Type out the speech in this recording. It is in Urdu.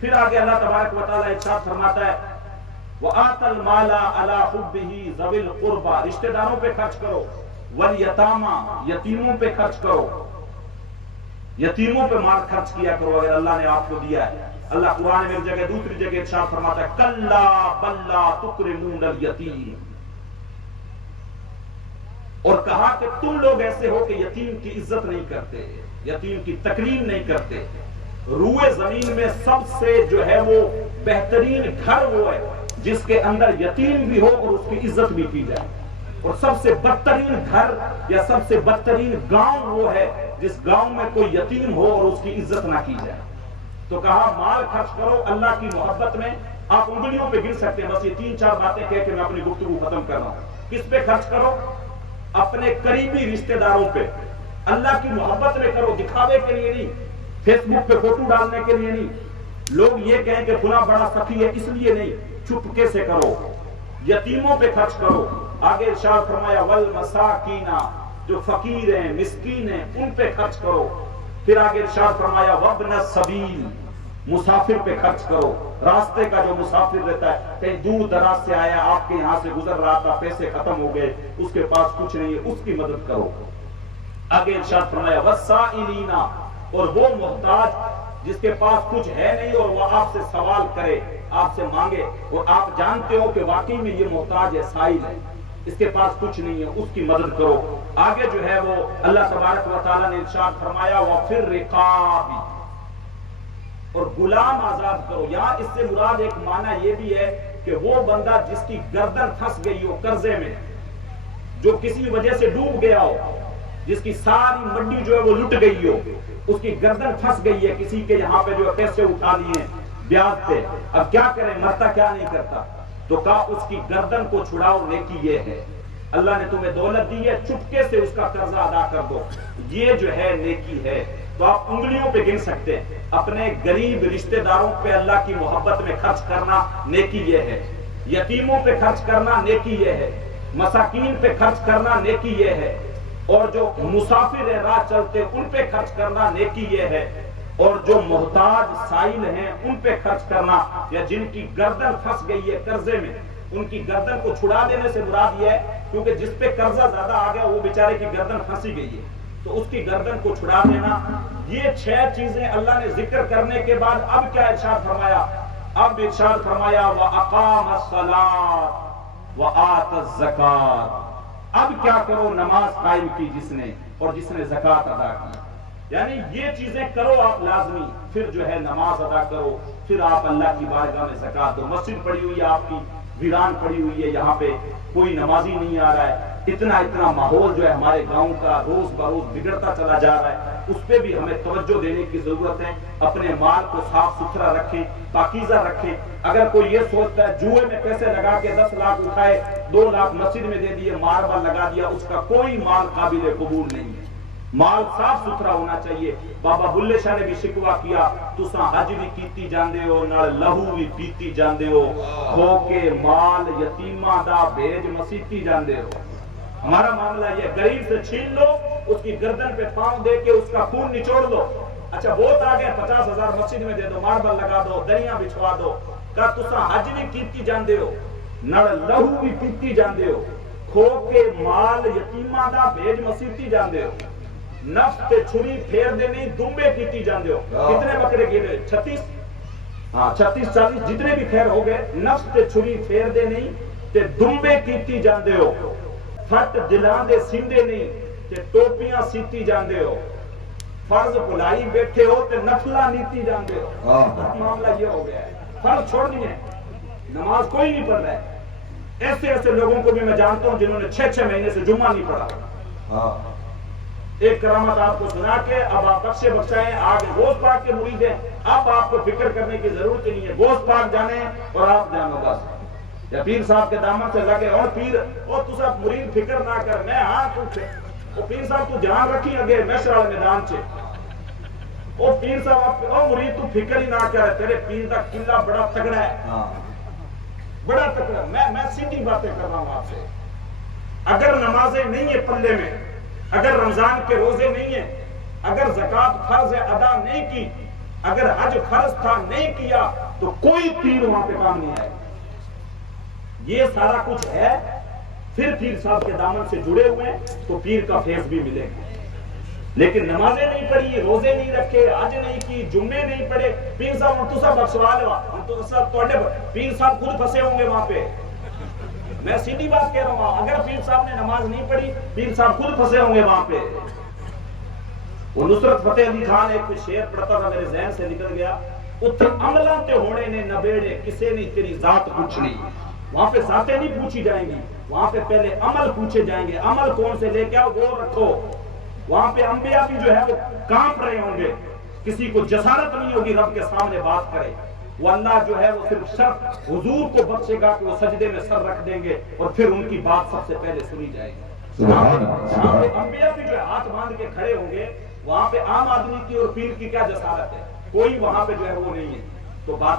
پھر آگے اللہ تبارک و تعالیٰ ارشاد فرماتا ہے وَآتَ الْمَالَ عَلَىٰ حُبِّهِ ذَوِي الْقُرْبَىٰ، رشتہ داروں پہ خرچ کرو، وَالْيَتَامَىٰ، یتیموں پہ خرچ کرو، یتیموں پہ مال خرچ کیا کرو اگر اللہ نے آپ کو دیا ہے۔ اللہ قرآن میں ایک جگہ دوسری جگہ ارشاد فرماتا ہے کَلَّا بَل لَا تُکْرِمُونَ الْيَتِيمَ، اور کہا کہ تم لوگ ایسے ہو کہ یتیم کی عزت نہیں کرتے، یتیم کی تکریم نہیں کرتے۔ روئے زمین میں سب سے جو ہے وہ بہترین گھر وہ ہے جس کے اندر یتیم بھی ہو اور اس کی عزت بھی کی جائے، اور سب سے بدترین گھر یا سب سے بدترین گاؤں وہ ہے جس گاؤں میں کوئی یتیم ہو اور اس کی عزت نہ کی جائے۔ تو کہا مال خرچ کرو اللہ کی محبت میں، آپ انگلیوں پہ گر سکتے ہیں، بس یہ 3-4 باتیں کہہ کے میں اپنی گفتگو ختم کر رہا ہوں۔ کس پہ خرچ کرو؟ اپنے قریبی رشتہ داروں پہ، اللہ کی محبت میں کرو، دکھاوے کے لیے نہیں، فیس بک پہ فوٹو ڈالنے کے لیے نہیں، لوگ یہ کہیں کہ فلاں بڑا سخی ہے اس لیے نہیں، چپکے سے کرو۔ یتیموں پہ خرچ کرو، آگے ارشاد فرمایا والمساکین، جو فقیر ہیں مسکین ہیں ان پہ خرچ کرو۔ پھر آگے ارشاد فرمایا وابن السبیل، مسافر پہ خرچ کرو، راستے کا جو مسافر رہتا ہے، کہیں دور دراز سے آیا آپ کے یہاں سے گزر رہا تھا، پیسے ختم ہو گئے، اس کے پاس کچھ نہیں ہے، اس کی مدد کرو۔ آگے ارشاد فرمایا والسائلین، اور وہ محتاج جس کے پاس کچھ ہے نہیں اور وہ آپ سے سوال کرے، آپ سے مانگے، اور آپ جانتے ہو کہ واقعی میں یہ محتاج ہے، سائل ہے، اس کے پاس کچھ نہیں ہے، اس کی مدد کرو۔ آگے جو ہے وہ اللہ تبارک و تعالیٰ نے ارشاد فرمایا وَفِي الرِّقَابِ، اور غلام آزاد کرو۔ یہاں اس سے مراد ایک معنی یہ بھی ہے کہ وہ بندہ جس کی گردن پھنس گئی ہو قرضے میں، جو کسی وجہ سے ڈوب گیا ہو، جس کی ساری منڈی جو ہے وہ لٹ گئی ہو، اس کی گردن پھنس گئی ہے، کسی کے یہاں پہ جو پیسے اٹھا لیے ہیں بیاج پہ، اب کیا کریں، مرتا کیا نہیں کرتا، تو کہا اس کی گردن کو چھڑاؤ، نیکی یہ ہے، اللہ نے تمہیں دولت دی ہے، چپکے سے اس کا قرضہ ادا کر دو، یہ جو ہے نیکی ہے۔ تو آپ انگلیوں پہ گن سکتے ہیں، اپنے غریب رشتہ داروں پہ اللہ کی محبت میں خرچ کرنا نیکی یہ ہے، یتیموں پہ خرچ کرنا نیکی یہ ہے، مساکین پہ خرچ کرنا نیکی یہ ہے، اور جو مسافر ہیں راہ چلتے ان پہ خرچ کرنا نیکی یہ ہے، اور جو محتاج سائل ہیں ان پہ خرچ کرنا، یا جن کی گردن پھنس گئی ہے قرضے میں، ان کی گردن کو چھڑا دینے سے مراد یہ ہے کیونکہ جس پہ قرضہ زیادہ آ گیا وہ بیچارے کی گردن پھنسی گئی ہے، تو اس کی گردن کو چھڑا دینا۔ یہ 6 چیزیں اللہ نے ذکر کرنے کے بعد اب کیا ارشاد فرمایا؟ اب ارشاد فرمایا وَأَقَامَ الصَّلَاةَ وَآتَ الزَّكَاةَ، اب کیا کرو، نماز قائم کی جس نے اور جس نے زکوٰۃ ادا کی، یعنی یہ چیزیں کرو آپ لازمی، پھر جو ہے نماز ادا کرو، پھر آپ اللہ کی بارگاہ میں زکوٰۃ دو۔ مسجد پڑی ہوئی ہے آپ کی، ویران پڑی ہوئی ہے، یہاں پہ کوئی نمازی نہیں آ رہا ہے، اتنا ماحول جو ہے ہمارے گاؤں کا روز بروز بگڑتا چلا جا رہا ہے، اس پہ بھی ہمیں توجہ دینے کی ضرورت ہے۔ اپنے مال کو صاف ستھرا رکھیں، پاکیزہ رکھیں۔ اگر کوئی یہ سوچتا ہے جوئے میں پیسے لگا کے 10 لاکھ اٹھائے، 2 لاکھ مسجد میں دے دیے، ماربل لگا دیا، اس کا کوئی مال قابل قبول نہیں ہے۔ مال صاف ستھرا ہونا چاہیے۔ بابا بلے شاہ نے بھی شکوہ کیا، تساں حج بھی کیتی جاندے ہو، نال لہو بھی پیتی جاندے ہو، کھو کے مال یتیماں دا بھیج مسیتی جاندے ہو۔ ہمارا معاملہ یہ، غریب سے چھین لو، اس کی گردن پہ پاؤں دے کے اس کا خون نچوڑ دو، اچھا بہت آگے 50,000 مسجد میں دے دو، ماربل لگا دو، دریاں بچھوا دو، کہ تساں حج بھی کیتی جاندے ہو، نال لہو بھی پیتی جاندے ہو، کھو کے مال یتیماں دا بھیج مسیتی جاندے ہو، نفس تے چھری پھیر دے نہیں، دمبے کیتی جاندے ہو۔ کتنے بکرے گئے؟ 36 40 جتنے بھی خیر ہو گئے، نفس تے چھری پھیر دے نہیں تے دمبے کیتی جاندے ہو، پھٹ دلان دے سیندے نہیں تے ٹوپیاں سیتی جاندے ہو، فرض بھلائی بیٹھے ہو تے نفلہ نیتی جاندے ہو۔ معاملہ یہ ہو گیا ہے، فرض چھوڑ دیے، نماز کوئی نہیں پڑھ رہا ہے۔ ایسے لوگوں کو بھی میں جانتا ہوں جنہوں نے 6 مہینے سے جمعہ نہیں پڑھا۔ ایک کرامت آپ کو سنا کے اب آپ بخشائیں، آگے غوث پاک کے مرید ہیں، اب آپ کو فکر کرنے کی ضرورت نہیں ہے، غوث پاک جانے اور آپ جانو بس، یا پیر صاحب کے دامن سے لگے اور پیر اور تو سب مرید فکر نہ کر، میں ہاں تو پیر صاحب تو جان رکھی اگے محشر والے میدان سے، او پیر صاحب او مرید تو فکر ہی نہ کر، تیرے پیر کا قلعہ بڑا تگڑا ہے، بڑا تگڑا۔ میں سیدھی باتیں کر رہا ہوں آپ سے، اگر نمازیں نہیں ہیں پلے میں، اگر رمضان کے روزے نہیں ہیں، اگر زکوٰۃ فرض ہے ادا نہیں کی، اگر حج فرض تھا نہیں کیا تو کوئی پیر وہاں پہ کام نہیں آئے. یہ سارا کچھ ہے. پھر پیر صاحب کے دامن سے جڑے ہوئے تو پیر کا فیض بھی ملے گا. لیکن نمازیں نہیں پڑھی, روزے نہیں رکھے, حج نہیں کی, جمعے نہیں پڑھے, پیر صاحب تو سب سوال ہوا, پیر صاحب خود پھنسے ہوں گے وہاں پہ. میں سیدھی بات کہہ رہا ہوں, اگر پیر صاحب نے نماز نہیں پڑھی پیر صاحب خود پھنسے ہوں گے وہاں پہ. وہ نصرت فتح علی خان ایک شعر پڑھتا تھا, میرے ذہن سے نکل گیا. اتھے عملاں تے ہونے نے نبیڑے, کسے نہیں تیری ذات پوچھنی. وہاں پہ ذاتیں نہیں پوچھی جائیں گی, وہاں پہ پہلے عمل پوچھے جائیں گے. عمل کون سے لے کے آؤ وہ رکھو. وہاں پہ انبیاء بھی جو ہے وہ کانپ رہے ہوں گے, کسی کو جسارت نہیں ہوگی رب کے سامنے بات کرے. وہ اللہ جو ہے وہ صرف شرط حضور کو بخشے گا کہ وہ سجدے میں سر رکھ دیں گے اور پھر ان کی بات سب سے پہلے سنی جائے گی. وہاں پہ انبیاء بھی جو ہے ہاتھ باندھ کے کھڑے ہوں گے. وہاں پہ عام آدمی کی اور پیر کی کیا جسارت ہے, کوئی وہاں پہ جو ہے وہ نہیں ہے. تو بات